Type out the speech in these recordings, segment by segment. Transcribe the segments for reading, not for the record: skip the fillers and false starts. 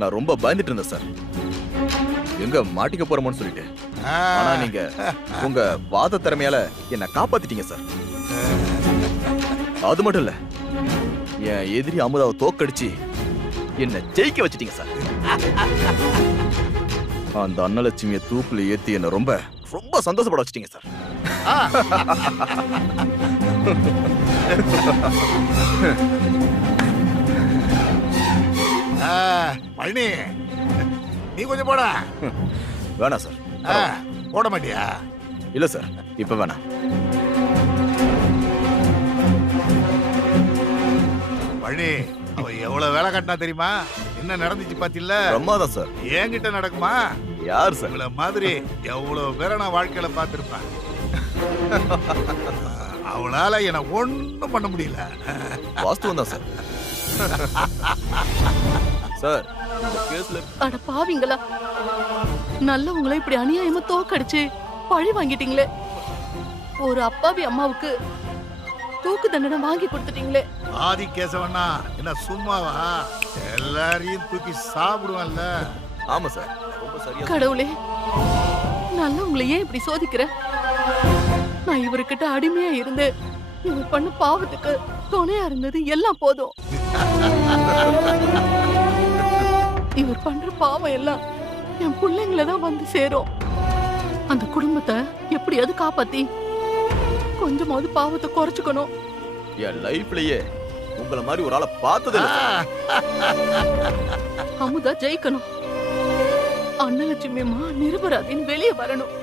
நான் ரொம்ப பயந்துட்டு இருந்தேன் சார். எங்க மாட்டிக்க போறோமோன்னு சொல்லிட்டு. ஆனா நீங்க உங்க வாத திறமையால என்ன காப்பாத்திட்டீங்க சார். அது மட்டும் இல்ல, என் எதிரி அமுதாவை தோக்கடிச்சு என்ன ஜெயிக்க வச்சிட்டீங்க சார். அந்த அன்னலட்சுமியை தூக்குல ஏத்தி என்ன ரொம்ப ரொம்ப சந்தோஷப்பட வச்சிட்டீங்க சார். பழனி, நீ கொஞ்சம் போட. வேணாம் சார். போட மாட்டியா? இல்ல சார், இப்ப வேணாம். பழனி, அவ எவ்வளவு வேலை கட்டினா தெரியுமா? என்ன நடந்துச்சு பாத்தில்ல? பிரமாதம் சார். என்கிட்ட நடக்குமா? யார் சார்? இவள மாதிரி எவ்வளவு பேரை நான் வாழ்க்கையில பார்த்திருப்பேன். அவளால என்ன ஒண்ணும் பண்ண முடியல. வாஸ்தவம் தான் சார். சார், கேஸ்ல அட பாவிங்களா, நல்லவங்களை இப்படி அநியாயமா தோக்கடிச்சு பழி வாங்கிட்டீங்களே. ஒரு அப்பாவி அம்மாவுக்கு தூக்கு தண்டனை வாங்கி கொடுத்துட்டீங்களே. ஆதி கேசவண்ணா என்ன சும்மாவா? எல்லாரையும் தூக்கி சாப்பிடுவான்ல. ஆமா சார், ரொம்ப சரியா. கடவுளே, நல்லவங்களை ஏன் இப்படி சோதிக்கிற? நான் இவர்கிட்ட அடிமையா இருந்து இவர் பண்ண பாவத்துக்கு துணையா இருந்தது எல்லாம் போதும். இவர் பண்ற பாவம் எல்லாம் என் பிள்ளைங்கள தான் வந்து சேரும். அந்த குடும்பத்தை எப்படியாவது காப்பாத்தி கொஞ்சமாவது பாவத்தை குறைச்சுக்கணும். என் லைஃப்லயே உங்களை மாதிரி ஒரு ஆளை பார்த்தது இல்ல சார். அமுதா ஜெயிக்கணும். அன்னலட்சுமி அம்மா நிரபராதின்னு வெளியே வரணும்.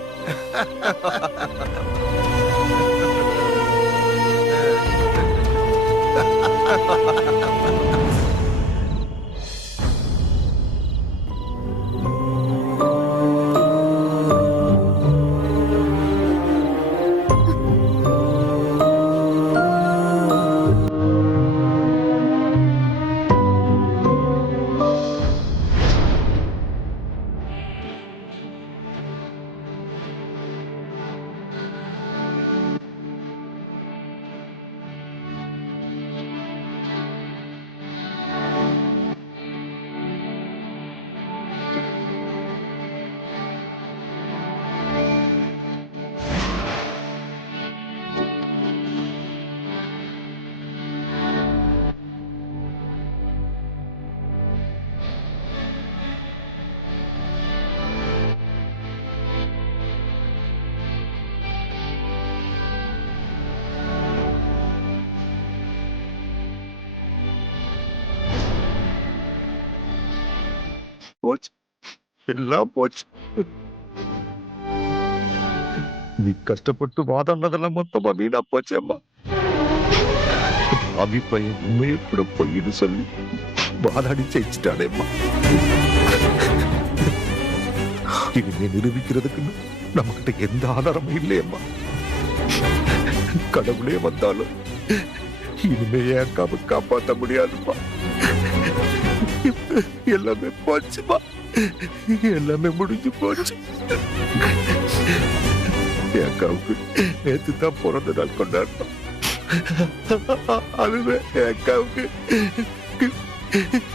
போச்சு, எல்லாம் போச்சு. நீ கஷ்டப்பட்டு வாதாடினதெல்லாம் மொத்தமா வீணா போச்சு அம்மா. அபி பையன் உண்மையை கூட பொய்னு சொல்லி வாதாடி ஜெயிச்சுட்டானே அம்மா. இனிமே நிரூபிக்கிறதுக்கு நம்ம கிட்ட எந்த ஆதாரமும் இல்லையம்மா. கடவுளே வந்தாலும் இனிமே என் அக்காவை காப்பாற்ற முடியாதுப்பா. எல்லாமே போச்சுமா, எல்லாமே முடிஞ்சு போச்சு. என் அக்காவுக்கு நேத்து தான் பிறந்த நாள் கொண்டாடணும். அதுவே என் அக்காவுக்கு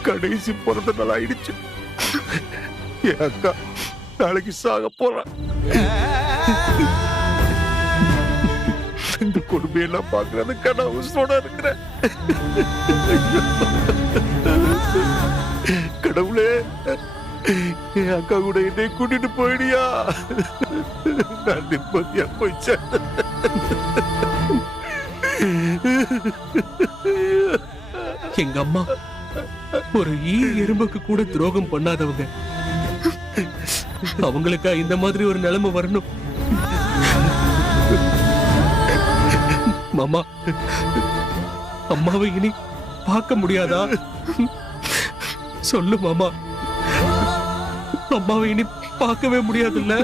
கடைசி பிறந்த நாள் ஆயிடுச்சு. என் அக்கா நாளைக்கு சாக போறான். இந்த கொடுமையெல்லாம் பாக்குறதுக்கு நான் உசுரோட இருக்கிறேன். கடவுளே, என் அக்கா கூட என்னை கூட்டிட்டு போயிடியா. நான் நிம்மதியா போயிச்சேன். எங்க அம்மா ஒரு எறும்புக்கு கூட துரோகம் பண்ணாதவங்க. அவங்களுக்கா இந்த மாதிரி ஒரு நிலைமை வரணும்? மாமா, அம்மாவை இனி பார்க்க முடியாதா? சொல்லு மாமா, அம்மாவை இனி பார்க்கவே முடியாதுல்ல?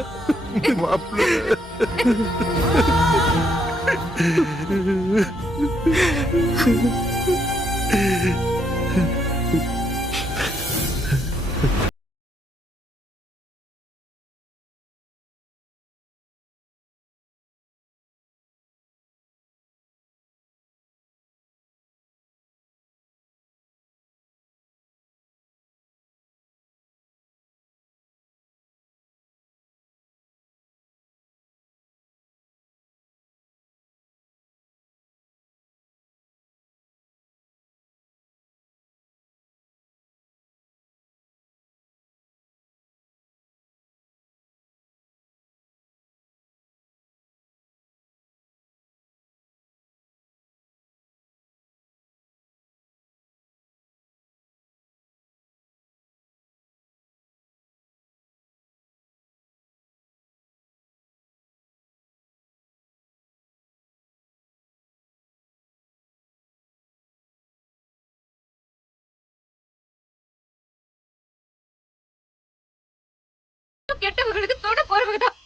கெட்டவங்களுக்கு தொட போறவங்க தான்.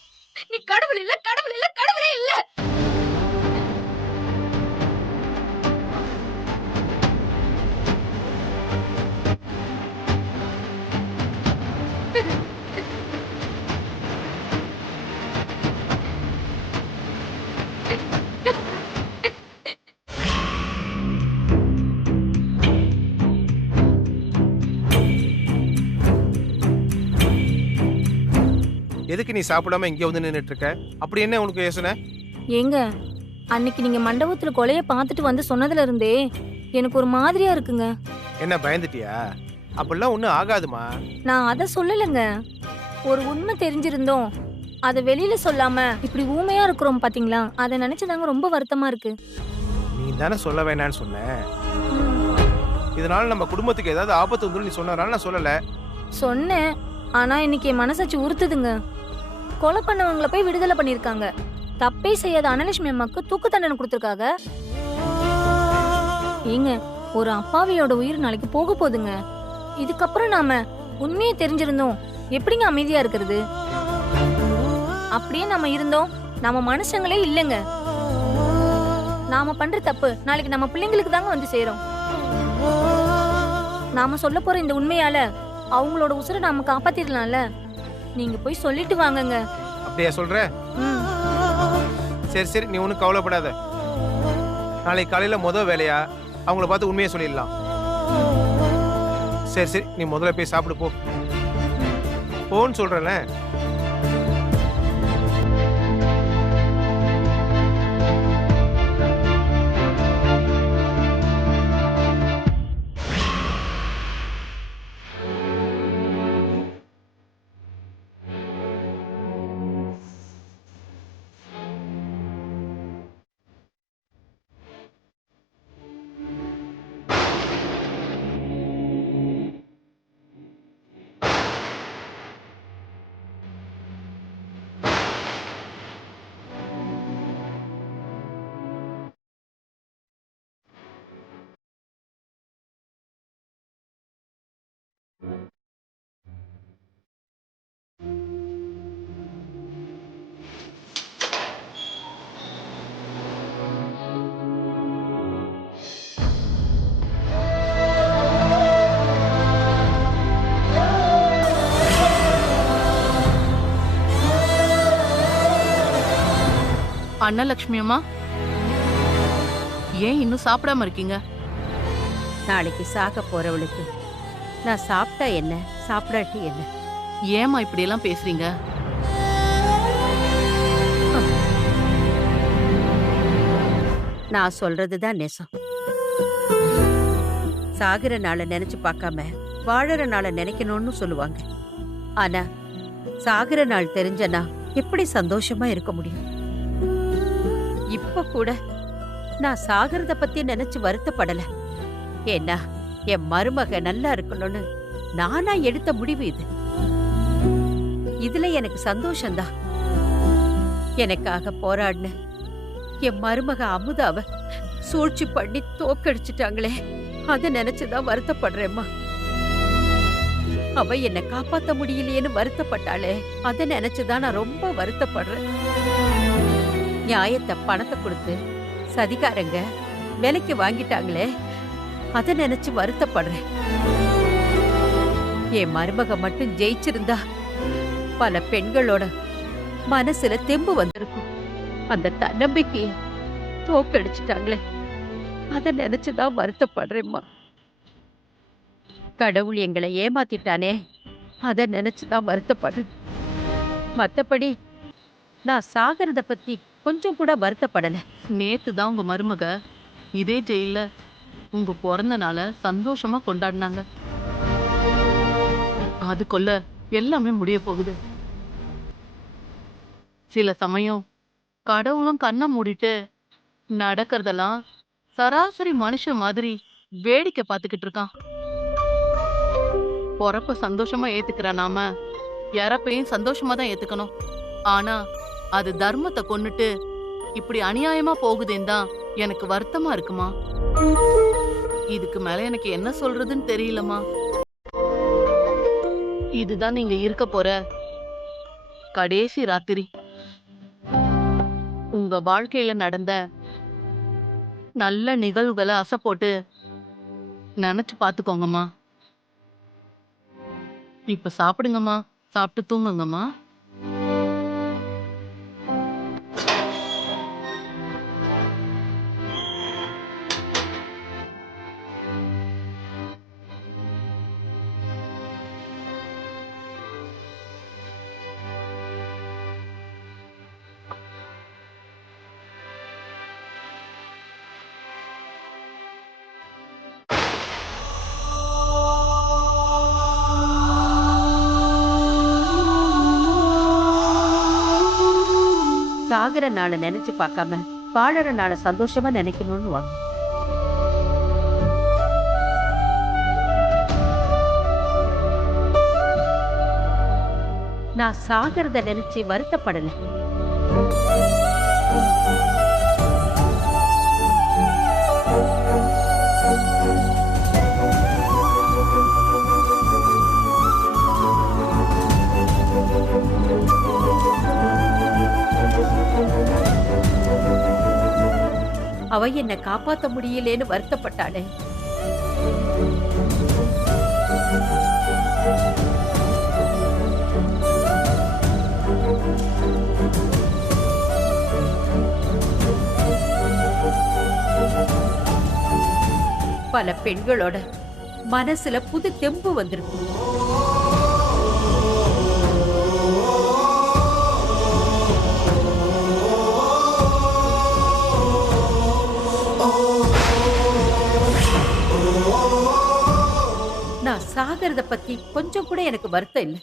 நீ கடவுள் இல்ல, கடவுள் இல்ல, கடவுளே இல்ல. எதுக்கு நீ சாப்பிடாம இங்க வந்து நின்னுட்டு இருக்க? அப்படி என்ன உனக்கு யோசனை? ஏங்க, அன்னைக்கு நீங்க மண்டபத்துல கொலைய பார்த்துட்டு வந்து சொன்னதுல இருந்தே எனக்கு ஒரு மாதிரியா இருக்குங்க. என்ன பயந்துட்டியா? அப்படிலாம் ஒண்ணும் ஆகாதுமா. நான் அத சொல்லலங்க. ஒரு உண்மை தெரிஞ்சிருந்தோம் அத வெளியில சொல்லாம இப்படி ஊமையா இருக்கிறோம் பாத்தீங்களா? அத நினைச்சுதாங்க ரொம்ப வருத்தமா இருக்கு. நீ தானே சொல்ல வேணான்னு சொன்ன. இதனால நம்ம குடும்பத்துக்கு ஏதாவது ஆபத்து வந்துடும் நீ சொன்னதால நான் சொல்லல. சொன்னேன், ஆனா இன்னைக்கு என் மனசாட்சி உறுத்துதுங்க. கொலை பண்ணவங்கள போய் விடுதலை பண்ணிருக்காங்க. தப்பே செய்யாத அனலட்சுமி அம்மாக்கு தூக்கு தண்டனை கொடுத்திருக்காங்க. ஏங்க, ஒரு அப்பாவியோட உயிர் நாளைக்கு போக போகுதுங்க. இதுக்கப்புறம் நாம உண்மையை தெரிஞ்சிருந்தோம் எப்படிங்க அமைதியா இருக்கிறது? அப்படியே நாம இருந்தோம் நம்ம மனுஷங்களே இல்லைங்க. நாம பண்ற தப்பு நாளைக்கு நம்ம பிள்ளைங்களுக்கு தாங்க வந்து சேரும். நாம சொல்ல போற இந்த உண்மையால அவங்களோட உசுரை நாம காப்பாத்திடலாம்ல. நீங்க போய் சொல்லிட்டு வாங்கங்க. அப்படியா சொல்ற? ம். சரி சரி, நீ ஒன்றும் கவலைப்படாத. நாளைக்கு காலையில முதல் வேலையா அவங்கள பார்த்து உண்மையை சொல்லிடலாம். சரி சரி, நீ முதல்ல போய் சாப்பிடு போ. போன்னு சொல்றேன்ல. அன்னலட்சுமி அம்மா, ஏன் இன்னும் சாப்பிடாம இருக்கீங்க? நாளைக்கு சாக போறவளுக்கு நான் சாப்பிட்டா என்ன, சாப்பிடாட்டி என்ன? ஏமா இப்படி எல்லாம் பேசுறீங்க? நான் சொல்றதுதான் நெசம். சாகிற நாளை நினைச்சு பார்க்காம வாழற நாளை நினைக்கணும்னு சொல்லுவாங்க. ஆனா சாகிற நாள் தெரிஞ்சனா எப்படி சந்தோஷமா இருக்க முடியும்? இப்ப கூட நான் சாகிறத பத்தி நினைச்சு வருத்தப்படல. ஏன்னா என் மருமக நல்லா இருக்கணும்னு நானா எடுத்த முடிவு இது. இதுல எனக்கு சந்தோஷம்தான். எனக்காக போராடின என் மருமக அமுதாவ சூழ்ச்சி பண்ணி தோக்கடிச்சிட்டாங்களே, அத நினைச்சுதான் வருத்தப்படுறேம்மா. அவ என்னை காப்பாத்த முடியலையேன்னு வருத்தப்பட்டாளே, அத நினைச்சுதான் நான் ரொம்ப வருத்தப்படுறேன். நியாயத்தை பணத்தை கொடுத்து சதிகாரங்க விலைக்கு வாங்கிட்டாங்களே, அத நினைச்சு வருத்தப்படுறேன். என் மருமக மட்டும் ஜெயிச்சிருந்தா பல பெண்களோட மனசுல தெம்பு வந்திருக்கும். அந்த தன்னம்பிக்கைய தோக்கடிச்சிட்டாங்களே, அத நினைச்சுதான் வருத்தப்படுறேம்மா. கடவுள் எங்களை ஏமாத்திட்டானே, அத நினைச்சுதான் வருத்தப்படுறேன். மத்தபடி நான் சாகிறத பத்தி கொஞ்சம் கூட வருத்தப்படல. நேத்து தான் உங்க மருமக இதே ஜெயில உங்க பிறந்த நாள சந்தோஷமா கொண்டாடினாங்க. அதுக்குள்ள எல்லாமே முடிய போகுது. சில சமயம் கடவுளும் கண்ணை மூடிட்டு நடக்கிறதெல்லாம் சராசரி மனுஷன் மாதிரி வேடிக்கை பார்த்துக்கிட்டு இருக்கான். பொறப்ப சந்தோஷமா ஏத்துக்கிற நாம இறப்பையும் சந்தோஷமா தான் ஏத்துக்கணும். ஆனா அது தர்மத்தை கொன்னுட்டு இப்படி அநியாயமா போகுதேன்னு தான் எனக்கு வருத்தமா இருக்குமா. இதுக்கு மேல எனக்கு என்ன சொல்றதுன்னு தெரியலமா. இதுதான் நீங்க இருக்க போற கடைசி ராத்திரி உங்க வாழ்க்கையில நடந்த நல்ல நிகழ்வுகளை அசை போட்டு நினைச்சு பாத்துக்கோங்கம்மா. இப்ப சாப்பிடுங்கம்மா, சாப்பிட்டு தூங்குங்கம்மா. சாகுற நாளை நினைச்சு பார்க்காம வாழற நாளை சந்தோஷமா நினைக்கணும்னு வாங்க. நான் சாகிறத நினைச்சு வருத்தப்படல. அவ என்னை காப்பாத்த முடியலேன்னு வருத்தப்பட்டாளே. பல பெண்களோட மனசுல புது தெம்பு வந்திருக்கும். நான் சாகிறத பத்தி கொஞ்சம் கூட எனக்கு வருத்தம் இல்லை.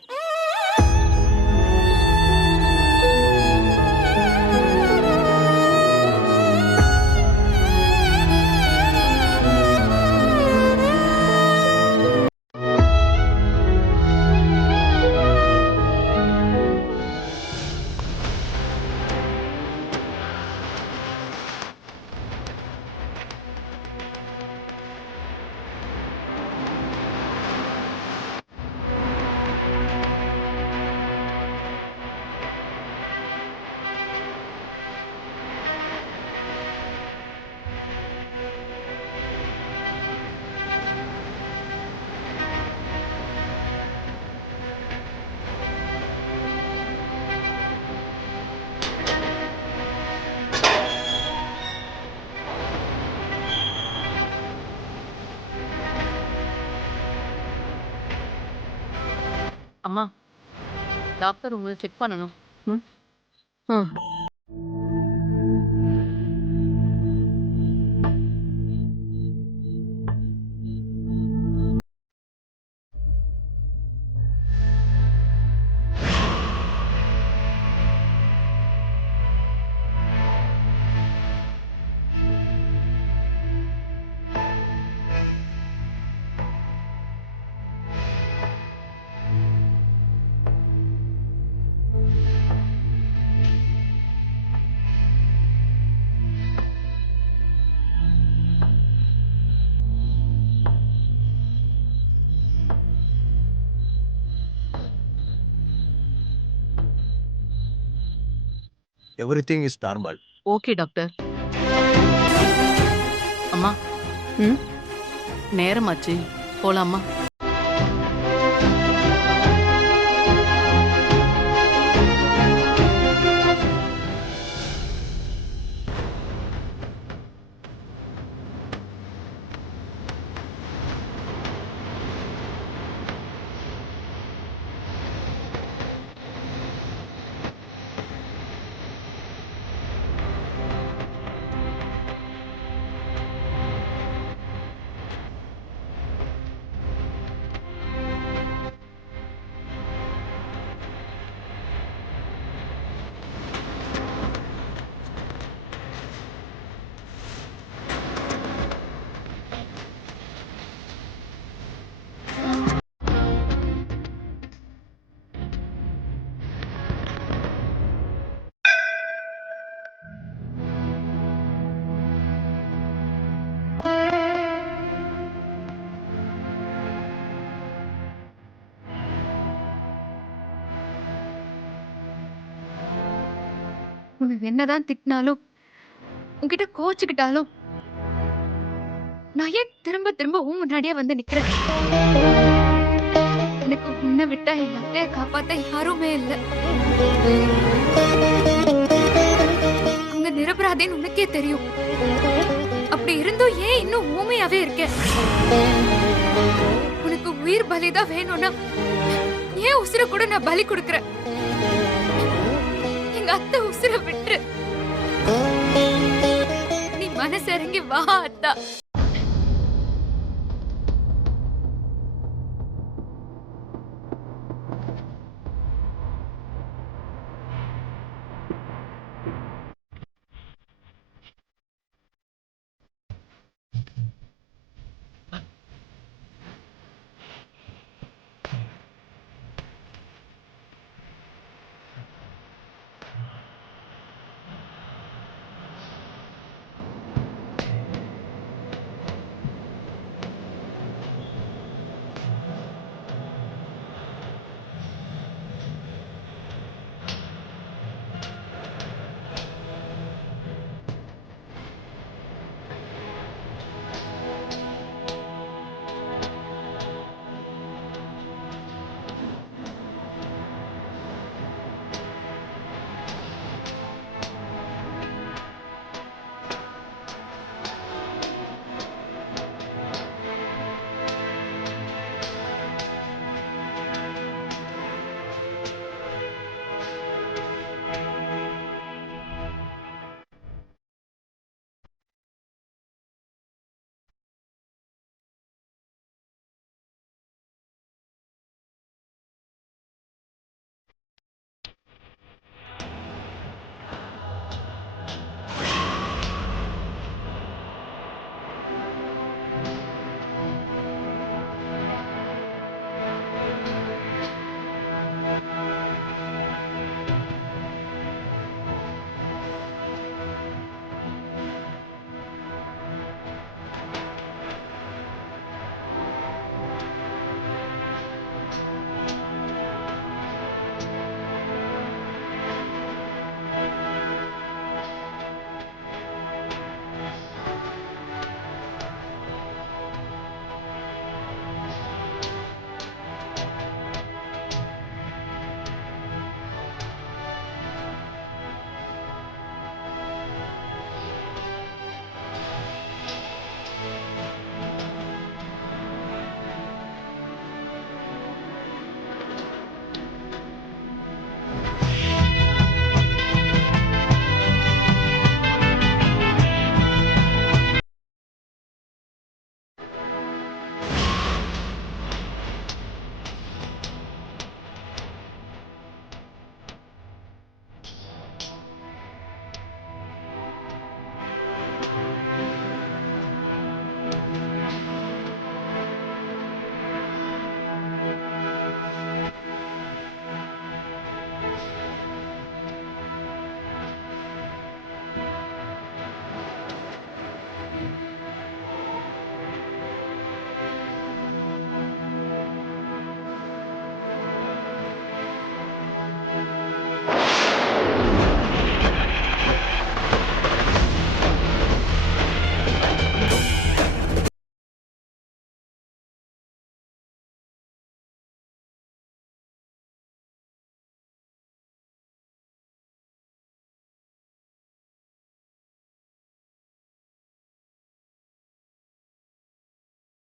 அம்மா, டாக்டர் உங்களை செக் பண்ணணும். Everything is normal. Okay doctor. அம்மா, நேரமாச்சு, போலாமா? உனக்கு என்னதான் திட்டினாலும் உன்கிட்ட கோச்சுக்கிட்டாலும் நான் ஏன் திரும்ப திரும்ப உன் முன்னாடியே வந்து நிக்கிறேன்? எனக்கு உன்னை விட்டா என் அத்தையை காப்பாத்த யாருமே இல்ல. அவங்க நிரபராதின்னு உனக்கே தெரியும். அப்படி இருந்தும் ஏன் இன்னும் ஊமையாவே இருக்க? உனக்கு உயிர் பலிதான் வேணும்னா ஏன் உசுர கூட நான் பலி கொடுக்கறேன்? எங்க அத்தை உசுர விட்டுரு. நீ மனசு இறங்கி வா அத்தா.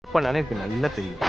அப்ப நானே எனக்கு நல்லா தெரியும்.